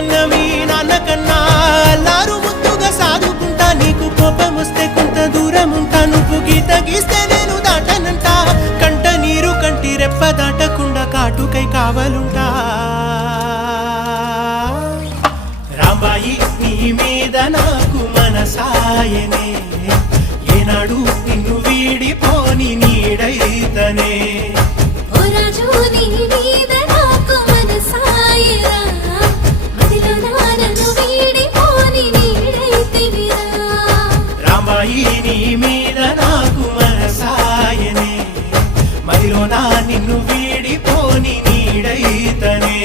కన్న మీ నాన్న కన్నా లారు ముద్దుగా సాదుకుంటా నీకు కోపం వస్తే కొంత దూరం ఉంటా నువ్వు గీత గీస్తే నేను దాటనంట కంట నీరు కంటి రెప్ప దాటకుండా కాటుకై కావలుంటా రాంబాయి నీ మీద నాకు మనసాయనే ఏనాడు నిన్ను వీడిపోని నీడైతనే రాంబాయి నీ మీద నాకు మనసాయనే మదిలో నా నిన్ను వీడిపోని నీడైతనే